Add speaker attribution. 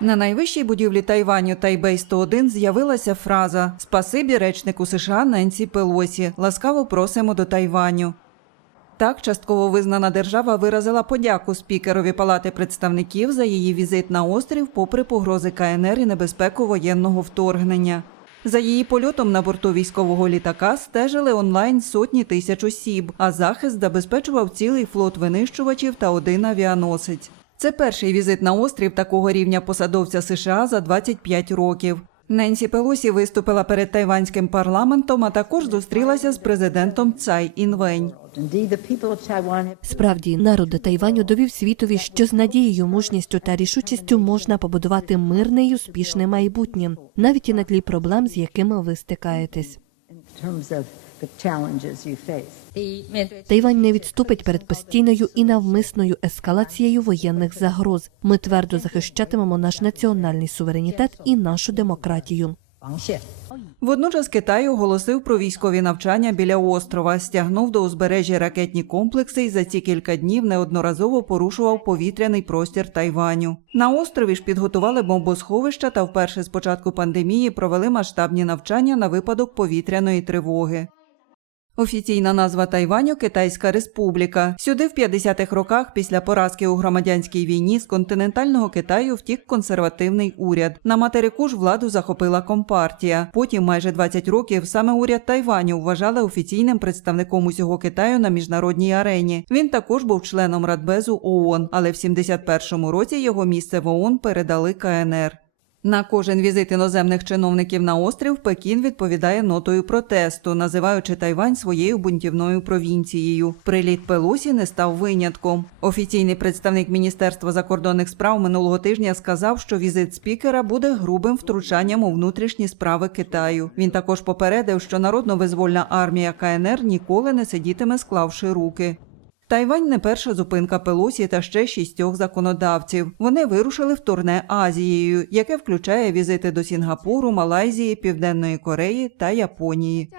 Speaker 1: На найвищій будівлі Тайваню Тайбей 101 з'явилася фраза Спасибі речнику США Ненсі Пелосі. Ласкаво просимо до Тайваню. Так, частково визнана держава виразила подяку спікерові Палати представників за її візит на острів, попри погрози КНР і небезпеку воєнного вторгнення. За її польотом на борту військового літака стежили онлайн сотні тисяч осіб, а захист забезпечував цілий флот винищувачів та один авіаносець. Це перший візит на острів такого рівня посадовця США за 25 років. Ненсі Пелосі виступила перед тайванським парламентом, а також зустрілася з президентом Цай Інвень.
Speaker 2: Справді, народ Тайваню довів світові, що з надією, мужністю та рішучістю можна побудувати мирне й успішне майбутнє, навіть і на тлі проблем, з якими ви стикаєтесь. Тайвань не відступить перед постійною і навмисною ескалацією воєнних загроз. Ми твердо захищатимемо наш національний суверенітет і нашу демократію.
Speaker 1: Водночас Китай оголосив про військові навчання біля острова, стягнув до узбережжя ракетні комплекси і за ці кілька днів неодноразово порушував повітряний простір Тайваню. На острові ж підготували бомбосховища та вперше з початку пандемії провели масштабні навчання на випадок повітряної тривоги. Офіційна назва Тайваню Китайська Республіка. Сюди в 50-х роках після поразки у громадянській війні з континентального Китаю втік консервативний уряд. На материку ж владу захопила компартія. Потім майже 20 років саме уряд Тайваню вважали офіційним представником усього Китаю на міжнародній арені. Він також був членом Радбезу ООН, але в 71-му році його місце в ООН передали КНР. На кожен візит іноземних чиновників на острів Пекін відповідає нотою протесту, називаючи Тайвань своєю бунтівною провінцією. Приліт Пелосі не став винятком. Офіційний представник Міністерства закордонних справ минулого тижня сказав, що візит спікера буде грубим втручанням у внутрішні справи Китаю. Він також попередив, що народно-визвольна армія КНР ніколи не сидітиме, склавши руки. Тайвань не перша зупинка Пелосі та ще шістьох законодавців. Вони вирушили в турне Азією, яке включає візити до Сінгапуру, Малайзії, Південної Кореї та Японії.